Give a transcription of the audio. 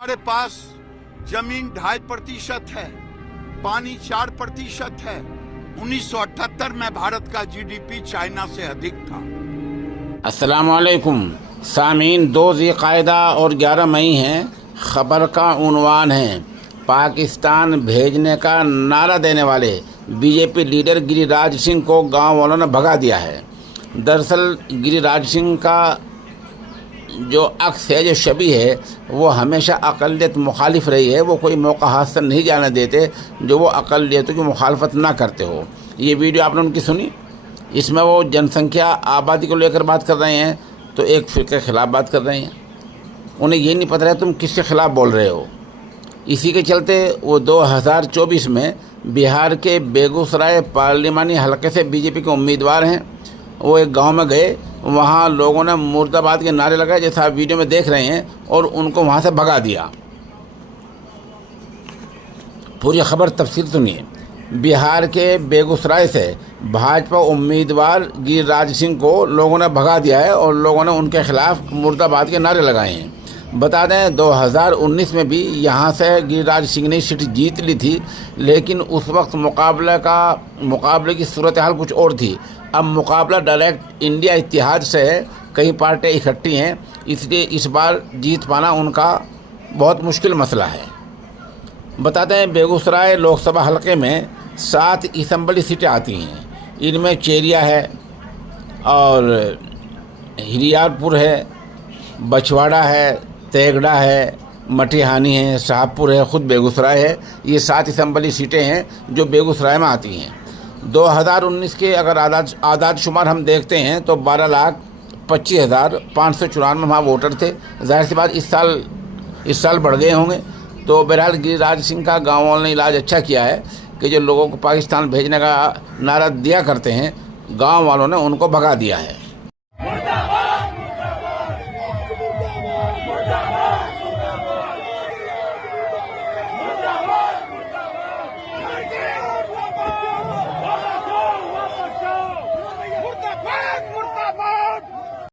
हमारे पास जमीन 2.5% है, पानी 4% है। 1978 में भारत का जीडीपी चाइना से अधिक था। अस्सलामुअलैकुम सामीन, 2 ज़िलक़ाइदा और 11 मई हैं। ख़बर का उन्वान है पाकिस्तान भेजने का नारा देने वाले बीजेपी लीडर गिरिराज सिंह को गांव वालों ने भगा दिया है। दरअसल गिरिराज सिंह का जो अक्स है, जो छवि है, वो हमेशा अक़लियत मुखालिफ रही है। वो कोई मौका हाथ से नहीं जाने देते जो वो अक़लियतों की मुखालफत ना करते हो। ये वीडियो आपने उनकी सुनी, इसमें वो जनसंख्या आबादी को लेकर बात कर रहे हैं तो एक फ़िरक़े के ख़िलाफ़ बात कर रहे हैं। उन्हें ये नहीं पता है तुम किसके ख़िलाफ़ बोल रहे हो। इसी के चलते वो 2024 में बिहार के बेगूसराय पार्लिमानी हलके से बीजेपी के उम्मीदवार हैं। वो एक गांव में गए, वहाँ लोगों ने मुर्दाबाद के नारे लगाए, जैसा आप वीडियो में देख रहे हैं, और उनको वहाँ से भगा दिया। पूरी खबर तफसील सुनिए। बिहार के बेगूसराय से भाजपा उम्मीदवार गिरिराज सिंह को लोगों ने भगा दिया है और लोगों ने उनके खिलाफ मुर्दाबाद के नारे लगाए हैं। बता दें 2019 में भी यहाँ से गिरिराज सिंह ने सीट जीत ली थी, लेकिन उस वक्त मुकाबले की सूरत हाल कुछ और थी। अब मुकाबला डायरेक्ट इंडिया इत्तेहाद से है, कई पार्टियाँ इकट्ठी हैं, इसलिए इस बार जीत पाना उनका बहुत मुश्किल मसला है। बताते हैं बेगूसराय लोकसभा हलके में 7 असम्बली सीटें आती हैं। इनमें चेरिया है और हिरियारपुर है, बछवाड़ा है, तेगड़ा है, मटिहानी है, शाहपुर है, ख़ुद बेगूसराय है। ये 7 असम्बली सीटें हैं जो बेगूसराय में आती हैं। 2019 के अगर आदाद शुमार हम देखते हैं तो 12,25,594 वहाँ वोटर थे। जाहिर सी बात इस साल बढ़ गए होंगे। तो बहरहाल गिरिराज सिंह का गाँव वालों ने इलाज अच्छा किया है कि जो लोगों को पाकिस्तान भेजने का नारा दिया करते हैं, गाँव वालों ने उनको भगा दिया है।